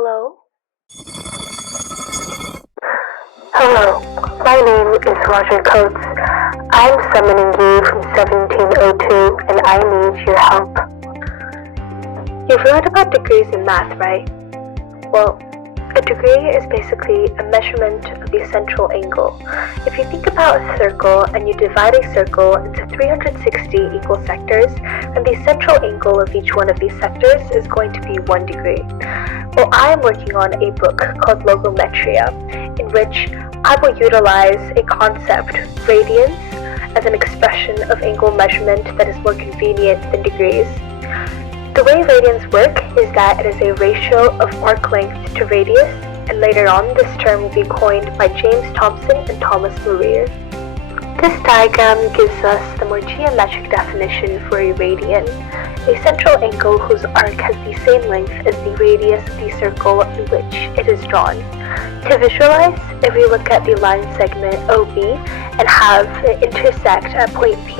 Hello? Hello, my name is Roger Coates. I'm summoning you from 1702 and I need your help. You've heard about degrees in math, right? Well, a degree is basically a measurement of the central angle. If you think about a circle and you divide a circle into 360 equal sectors, then the central angle of each one of these sectors is going to be 1 degree. Well, I am working on a book called Logometria, in which I will utilize a concept, radians, as an expression of angle measurement that is more convenient than degrees. The way radians work is that it is a ratio of arc length to radius, and later on this term will be coined by James Thomson and Thomas Muir. This diagram gives us the more geometric definition for a radian, a central angle whose arc has the same length as the radius of the circle in which it is drawn. To visualize, if we look at the line segment OB and have it intersect at point P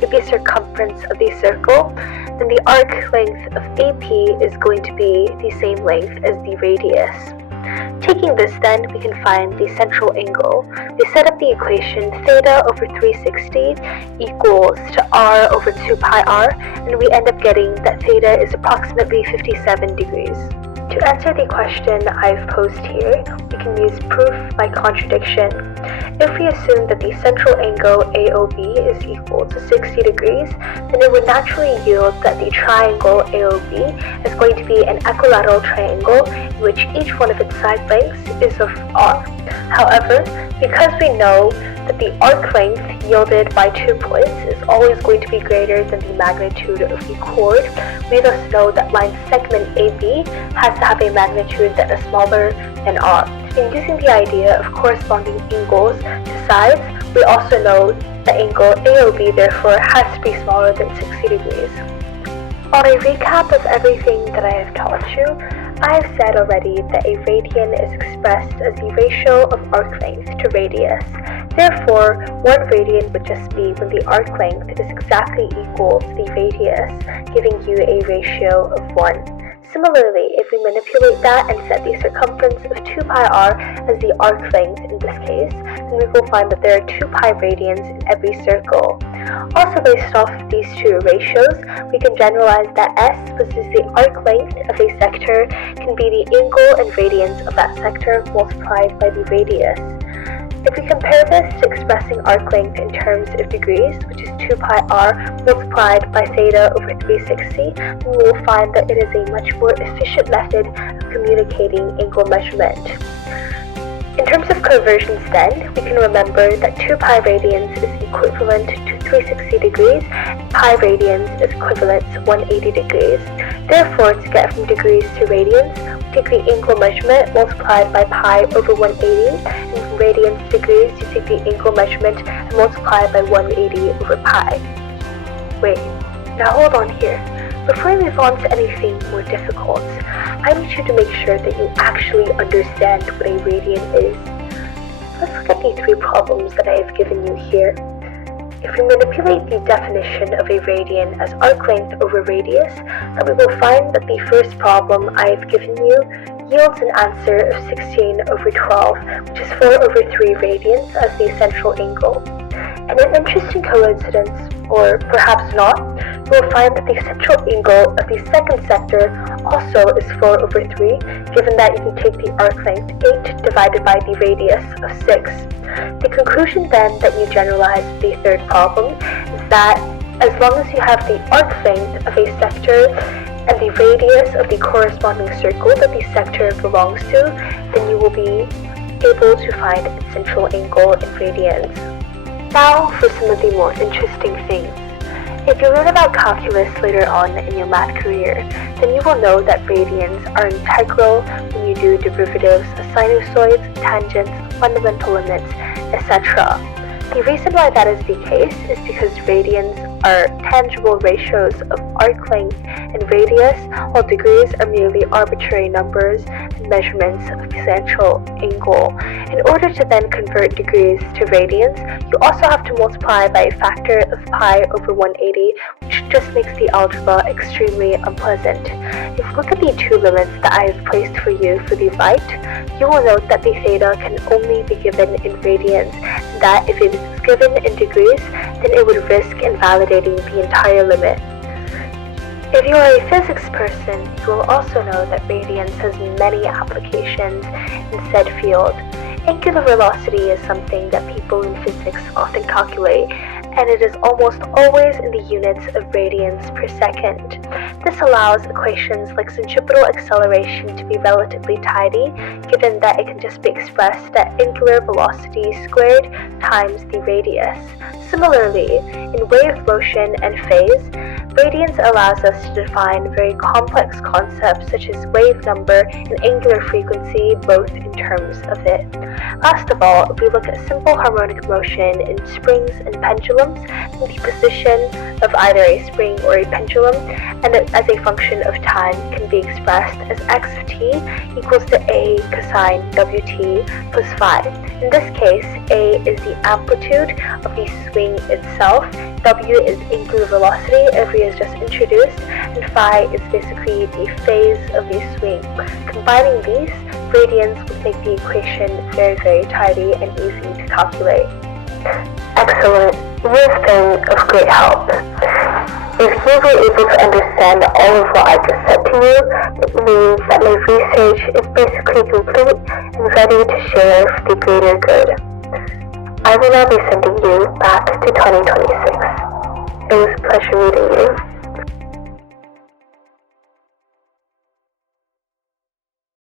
with the circumference of the circle, then the arc length of AP is going to be the same length as the radius. Taking this then, we can find the central angle. We set up the equation theta over 360 equals to r over 2 pi r, and we end up getting that theta is approximately 57 degrees. To answer the question I've posed here, we can use proof by contradiction. If we assume that the central angle AOB is equal to 60 degrees, then it would naturally yield that the triangle AOB is going to be an equilateral triangle in which each one of its side lengths is of r. However, because we know that the arc length yielded by 2 points is always going to be greater than the magnitude of the chord, we thus know that line segment AB has to have a magnitude that is smaller than r. And using the idea of corresponding angles to sides, we also know the angle AOB therefore has to be smaller than 60 degrees. On a recap of everything that I have taught you, I have said already that a radian is expressed as the ratio of arc length to radius. Therefore, 1 radian would just be when the arc length is exactly equal to the radius, giving you a ratio of 1. Similarly, if we manipulate that and set the circumference of 2 pi r as the arc length in this case, then we will find that there are 2 pi radians in every circle. Also based off of these two ratios, we can generalize that S, which is the arc length of a sector, can be the angle and radians of that sector multiplied by the radius. If we compare this to expressing arc length in terms of degrees, which is 2 pi r multiplied by theta over 360, then we will find that it is a much more efficient method of communicating angle measurement. In terms of conversions then, we can remember that 2 pi radians is equivalent to 360 degrees, and pi radians is equivalent to 180 degrees. Therefore, to get from degrees to radians, we take the angle measurement multiplied by pi over 180, and from radians to degrees, you take the angle measurement and multiply by 180 over pi. Wait, now hold on here. Before we move on to anything more difficult, I need you to make sure that you actually understand what a radian is. Let's look at the 3 problems that I have given you here. If we manipulate the definition of a radian as arc length over radius, then we will find that the first problem I have given you yields an answer of 16 over 12, which is 4 over 3 radians as the central angle. And an interesting coincidence, or perhaps not, we will find that the central angle of the second sector also is 4 over 3, given that you can take the arc length 8 divided by the radius of 6. The conclusion then that you generalize with the third problem is that as long as you have the arc length of a sector and the radius of the corresponding circle that the sector belongs to, then you will be able to find its central angle in radians. Now for some of the more interesting things. If you learn about calculus later on in your math career, then you will know that radians are integral when you do derivatives of sinusoids, tangents, fundamental limits, etc. The reason why that is the case is because radians are tangible ratios of arc length and radius, while degrees are merely arbitrary numbers and measurements of potential angle. In order to then convert degrees to radians, you also have to multiply by a factor of pi over 180, which just makes the algebra extremely unpleasant. If you look at the two limits that I have placed for you for the right, you will note that the theta can only be given in radians, and that if it is given in degrees, then it would risk invalidating the entire limit. If you are a physics person, you will also know that radians has many applications in said field. Angular velocity is something that people in physics often calculate, and it is almost always in the units of radians per second. This allows equations like centripetal acceleration to be relatively tidy, given that it can just be expressed at angular velocity squared times the radius. Similarly, in wave motion and phase, radians allows us to define very complex concepts such as wave number and angular frequency, both in terms of it. Last of all, if we look at simple harmonic motion in springs and pendulums, then the position of either a spring or a pendulum, and as a function of time, can be expressed as x of t equals to a cosine wt plus phi. In this case, a is the amplitude of the swing itself, w is angular velocity, as we has just introduced, and phi is basically the phase of the swing. Combining these, radians would make the equation very, very tidy and easy to calculate. Excellent. You've been of great help. If you were able to understand all of what I just said to you, it means that my research is basically complete and ready to share for the greater good. I will now be sending you back to 2026. It was a pleasure meeting you.